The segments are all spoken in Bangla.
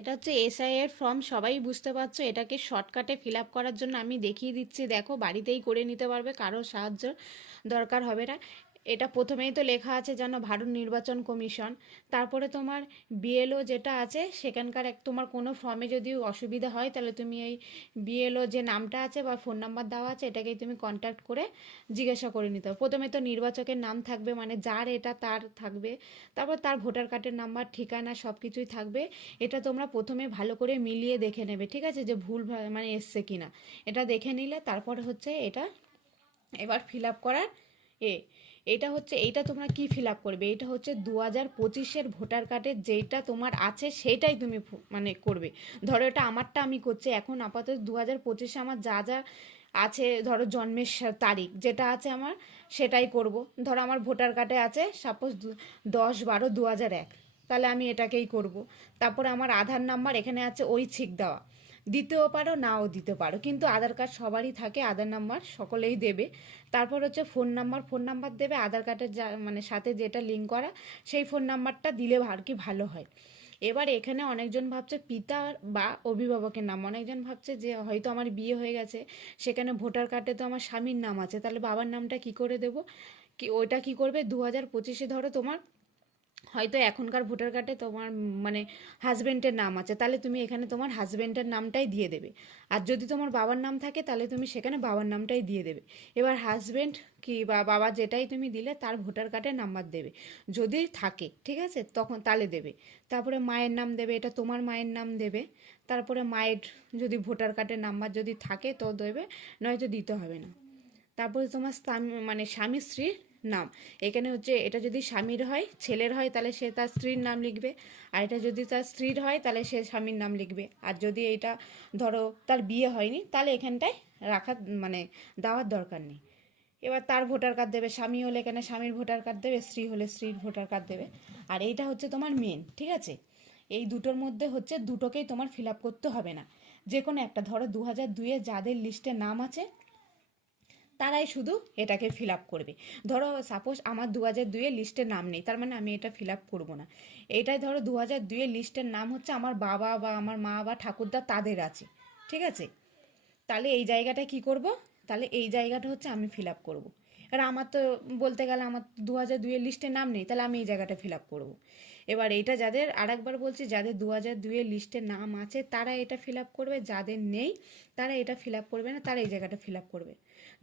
এটা হচ্ছে এসআই এর ফর্ম, সবাই বুঝতে পারছো। এটাকে শর্টকাটে ফিল আপ করার জন্য আমি দেখিয়ে দিচ্ছি, দেখো বাড়িতেই করে নিতে পারবে, কারো সাহায্য দরকার হবে না। এটা প্রথমেই তো লেখা আছে জানো, ভারত নির্বাচন কমিশন। তারপরে তোমার বিএলও যেটা আছে সেখানকার তোমার কোনো ফর্মে যদি অসুবিধা হয় তাহলে তুমি এই বিএলও যে নামটা আছে বা ফোন নাম্বার দেওয়া আছে এটাকেই তুমি কন্ট্যাক্ট করে জিজ্ঞাসা করে নিতে হবে। প্রথমে তো নির্বাচকের নাম থাকবে, মানে যার এটা তার থাকবে। তারপর তার ভোটার কার্ডের নাম্বার, ঠিকানা, সব কিছুই থাকবে। এটা তোমরা প্রথমে ভালো করে মিলিয়ে দেখে নেবে, ঠিক আছে, যে ভুল মানে এসছে কিনা। এটা দেখে নিলে তারপরে হচ্ছে এটা এবার ফিল আপ করার এ এটা হচ্ছে, এইটা তোমরা কি ফিল আপ করবে, এটা হচ্ছে 2025-এর ভোটার কার্ডের যেইটা তোমার আছে সেইটাই তুমি মানে করবে। ধরো এটা আমারটা আমি করছি এখন আপাতত 2025-এ আমার যা যা আছে, ধরো জন্মের তারিখ যেটা আছে আমার সেটাই করব। ধরো আমার ভোটার কার্ডে আছে সাপোজ 10/12/2001, তাহলে আমি এটাকেই করব। তারপরে আমার আধার নাম্বার এখানে আছে ঐচ্ছিক দেওয়া, দিতেও পারো নাও দিতে পারো, কিন্তু আধার কার্ড সবারই থাকে, আধার নাম্বার সকলেই দেবে। তারপর হচ্ছে ফোন নাম্বার দেবে, আধার কার্ডের যা মানে সাথে যেটা লিঙ্ক করা সেই ফোন নাম্বারটা দিলে আর কি ভালো হয়। এবার এখানে অনেকজন ভাবছে পিতা বা অভিভাবকের নাম, অনেকজন ভাবছে যে হয়তো আমার বিয়ে হয়ে গেছে, সেখানে ভোটার কার্ডে তো আমার স্বামীর নাম আছে, তাহলে বাবার নামটা কি করে দেব। কি ওইটা কি করবে, 2025-এ ধরো তোমার হয়তো এখনকার ভোটার কার্ডে তোমার মানে হাজবেন্ডের নাম আছে, তাহলে তুমি এখানে তোমার হাজবেন্ডের নামটাই দিয়ে দেবে। আর যদি তোমার বাবার নাম থাকে তাহলে তুমি সেখানে বাবার নামটাই দিয়ে দেবে। এবার হাজবেন্ড কি বা বাবা যেটাই তুমি দিলে তার ভোটার কার্ডের নাম্বার দেবে, যদি থাকে, ঠিক আছে, তখন তাহলে দেবে। তারপরে মায়ের নাম দেবে, এটা তোমার মায়ের নাম দেবে। তারপরে মায়ের যদি ভোটার কার্ডের নাম্বার যদি থাকে তো দেবে, নয়তো দিতে হবে না। তারপরে তোমার মানে স্বামী স্ত্রীর নাম, এখানে হচ্ছে এটা যদি স্বামীর হয়, ছেলের হয়, তাহলে সে তার স্ত্রীর নাম লিখবে। আর এটা যদি তার স্ত্রীর হয় তাহলে সে স্বামীর নাম লিখবে। আর যদি এটা ধরো তার বিয়ে হয়নি তাহলে এখানটায় রাখার মানে দেওয়ার দরকার নেই। এবার তার ভোটার কার্ড দেবে, স্বামী হলে এখানে স্বামীর ভোটার কার্ড দেবে, স্ত্রী হলে স্ত্রীর ভোটার কার্ড দেবে। আর এইটা হচ্ছে তোমার মেন, ঠিক আছে। এই দুটোর মধ্যে হচ্ছে দুটোকেই তোমার ফিল আপ করতে হবে না, যে কোনো একটা। ধরো 2002-এ যাদের লিস্টে নাম আছে তারাই শুধু এটাকে ফিল আপ করবে। ধরো সাপোজ আমার 2002-এর লিস্টের নাম নেই, তার মানে আমি এটা ফিল আপ করবো না। এইটাই ধরো 2002-এর লিস্টের নাম হচ্ছে আমার বাবা বা আমার মা বা ঠাকুরদা তাদের আছে, ঠিক আছে। তাহলে এই জায়গাটা কি করব, তাহলে এই জায়গাটা হচ্ছে আমি ফিল আপ করবো। এবার আমার তো বলতে গেলে আমার 2002-এর লিস্টে নাম নেই, তাহলে আমি এই জায়গাটা ফিল আপ করবো। এবার এইটা যাদের, আরেকবার বলছি, যাদের 2002-এর লিস্টে নাম আছে তারা এটা ফিল আপ করবে, যাদের নেই তারা এটা ফিল আপ করবে না, তারা এই জায়গাটা ফিল আপ করবে।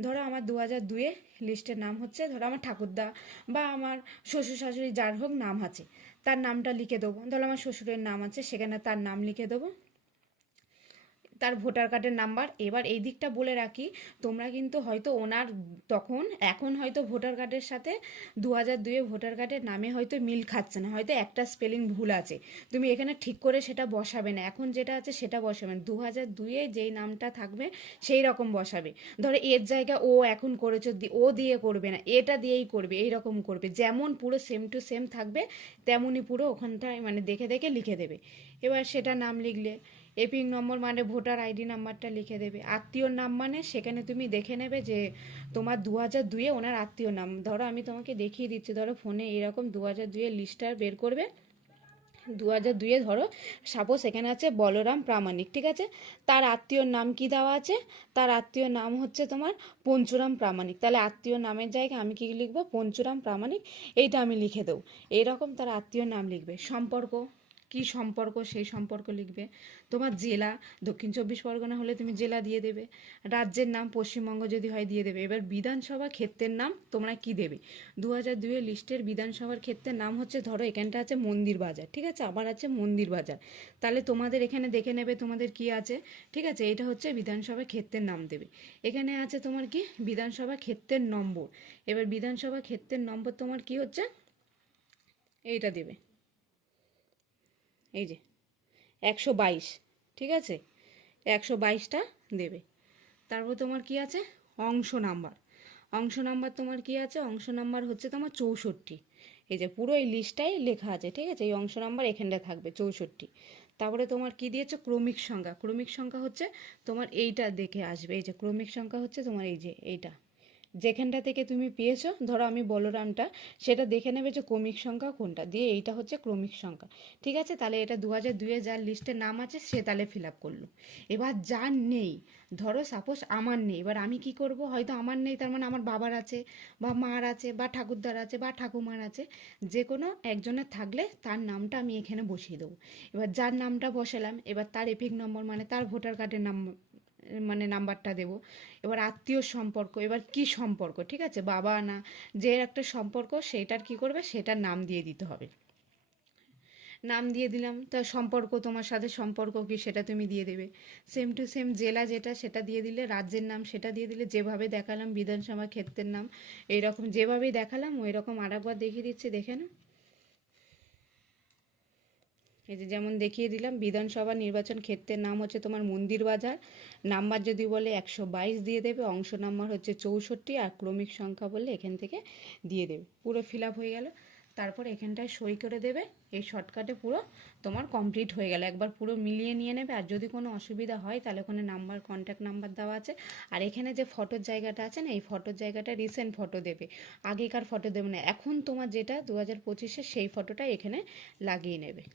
ধরো আমার 2002-এ লিস্টের নাম হচ্ছে, ধরো আমার ঠাকুরদা বা আমার শ্বশুর শাশুড়ি যার হোক নাম আছে, তার নামটা লিখে দেবো। ধরো আমার শ্বশুরের নাম আছে, সেখানে তার নাম লিখে দেবো, তার ভোটার কার্ডের নাম্বার। এবার এই দিকটা বলে রাখি, তোমরা কিন্তু হয়তো ওনার তখন এখন হয়তো ভোটার কার্ডের সাথে 2002-এ ভোটার কার্ডের নামে হয়তো মিল খাচ্ছে না, হয়তো একটা স্পেলিং ভুল আছে, তুমি এখানে ঠিক করে সেটা বসাবে না, এখন যেটা আছে সেটা বসাবে না। 2002-এ যেই নামটা থাকবে সেই রকম বসাবে। ধরো এর জায়গা ও এখন করেছো, ও দিয়ে করবে না, এটা দিয়েই করবে, এই রকম করবে, যেমন পুরো সেম টু সেম থাকবে তেমনই পুরো ওখানটায় মানে দেখে দেখে লিখে দেবে। এবার সেটা নাম লিখলে, এপিক নম্বর মানে ভোটার আইডি নাম্বারটা লিখে দেবে। আত্মীয়র নাম মানে সেখানে তুমি দেখে নেবে যে তোমার 2002-এ ওনার আত্মীয় নাম। ধরো আমি তোমাকে দেখিয়ে দিচ্ছি, ধরো ফোনে এরকম 2002-এর লিস্টটা বের করবে। 2002-এ ধরো সাপোজ এখানে আছে বলরাম প্রামাণিক, ঠিক আছে। তার আত্মীয়র নাম কি দেওয়া আছে, তার আত্মীয় নাম হচ্ছে তোমার পঞ্চুরাম প্রামাণিক, তাহলে আত্মীয় নামের জায়গায় আমি কি লিখবো, পঞ্চুরাম প্রামাণিক, এইটা আমি লিখে দেবো। এইরকম তার আত্মীয় নাম লিখবে। সম্পর্ক, কি সম্পর্ক সেই সম্পর্ক লিখবে। তোমার জেলা, দক্ষিণ চব্বিশ পরগনা হলে তুমি জেলা দিয়ে দেবে। রাজ্যের নাম পশ্চিমবঙ্গ যদি হয় দিয়ে দেবে। এবার বিধানসভা ক্ষেত্রের নাম তোমরা কি দেবে, 2002-এর লিস্টের বিধানসভার ক্ষেত্রের নাম হচ্ছে, ধরো এখানটা আছে মন্দির বাজার, ঠিক আছে, আবার আছে মন্দির বাজার, তাহলে তোমাদের এখানে দেখে নেবে তোমাদের কি আছে, ঠিক আছে। এটা হচ্ছে বিধানসভা ক্ষেত্রের নাম দেবে। এখানে আছে তোমার কি বিধানসভা ক্ষেত্রের নম্বর। এবার বিধানসভা ক্ষেত্রের নম্বর তোমার কি হচ্ছে, এইটা দেবে, এই যে 122, ঠিক আছে, 122টা দেবে। তারপর তোমার কি আছে, অংশ নাম্বার। অংশ নাম্বার তোমার কি আছে, অংশ নাম্বার হচ্ছে তোমার 64। এই যে পুরো এই লিস্টটাই লেখা আছে, ঠিক আছে, এই অংশ নাম্বার এখানটা থাকবে 64। তারপরে তোমার কি দিয়েছে, ক্রমিক সংখ্যা। ক্রমিক সংখ্যা হচ্ছে তোমার এইটা দেখে আসবে, এই যে ক্রমিক সংখ্যা হচ্ছে তোমার এই যে এইটা যেখানটা থেকে তুমি পেয়েছো, ধরো আমি বলরামটা, সেটা দেখে নেবে যে ক্রমিক সংখ্যা কোনটা, দিয়ে এইটা হচ্ছে ক্রমিক সংখ্যা। ঠিক আছে, তাহলে এটা 2002-এ যার লিস্টে নাম আছে সে তাহলে ফিল আপ করলো। এবার যার নেই, ধরো সাপোজ আমার নেই, এবার আমি কি করব, হয়তো আমার নেই তার মানে আমার বাবার আছে বা মার আছে বা ঠাকুরদার আছে বা ঠাকুমার আছে, যে কোনো একজনের থাকলে তার নামটা আমি এখানে বসিয়ে দেবো। এবার যার নামটা বসালাম, এবার তার এপিক নম্বর মানে তার ভোটার কার্ডের নাম্বার, মানে নাম্বারটা দেবো। এবার আত্মীয় সম্পর্ক, এবার কি সম্পর্ক, ঠিক আছে, বাবা না, যে একটা সম্পর্ক সেইটার কি করবে, সেটার নাম দিয়ে দিতে হবে। নাম দিয়ে দিলাম, তা সম্পর্ক, তোমার সাথে সম্পর্ক কি সেটা তুমি দিয়ে দেবে। সেম টু সেম জেলা যেটা সেটা দিয়ে দিলে, রাজ্যের নাম সেটা দিয়ে দিলে, যেভাবে দেখালাম বিধানসভা ক্ষেত্রের নাম এইরকম যেভাবেই দেখালাম ওই রকম আরেকবার দেখিয়ে দিচ্ছি, দেখে না। এই যে যেমন দেখিয়ে দিলাম, বিধানসভা নির্বাচন ক্ষেত্রের নাম হচ্ছে তোমার মন্দির বাজার, নাম্বার যদি বলে 122 দিয়ে দেবে, অংশ নাম্বার হচ্ছে 64, আর ক্রমিক সংখ্যা বললে এখান থেকে দিয়ে দেবে। পুরো ফিল আপ হয়ে গেল। তারপর এখানটায় সই করে দেবে। এই শর্টকাটে পুরো তোমার কমপ্লিট হয়ে গেল। একবার পুরো মিলিয়ে নিয়ে নেবে, আর যদি কোনো অসুবিধা হয় তাহলে ওখানে নাম্বার, কন্ট্যাক্ট নাম্বার দেওয়া আছে। আর এখানে যে ফটোর জায়গাটা আছে না, এই ফটোর জায়গাটা রিসেন্ট ফটো দেবে, আগেকার ফটো দেবে না, এখন তোমার যেটা 2025-এর সেই ফটোটা এখানে লাগিয়ে নেবে।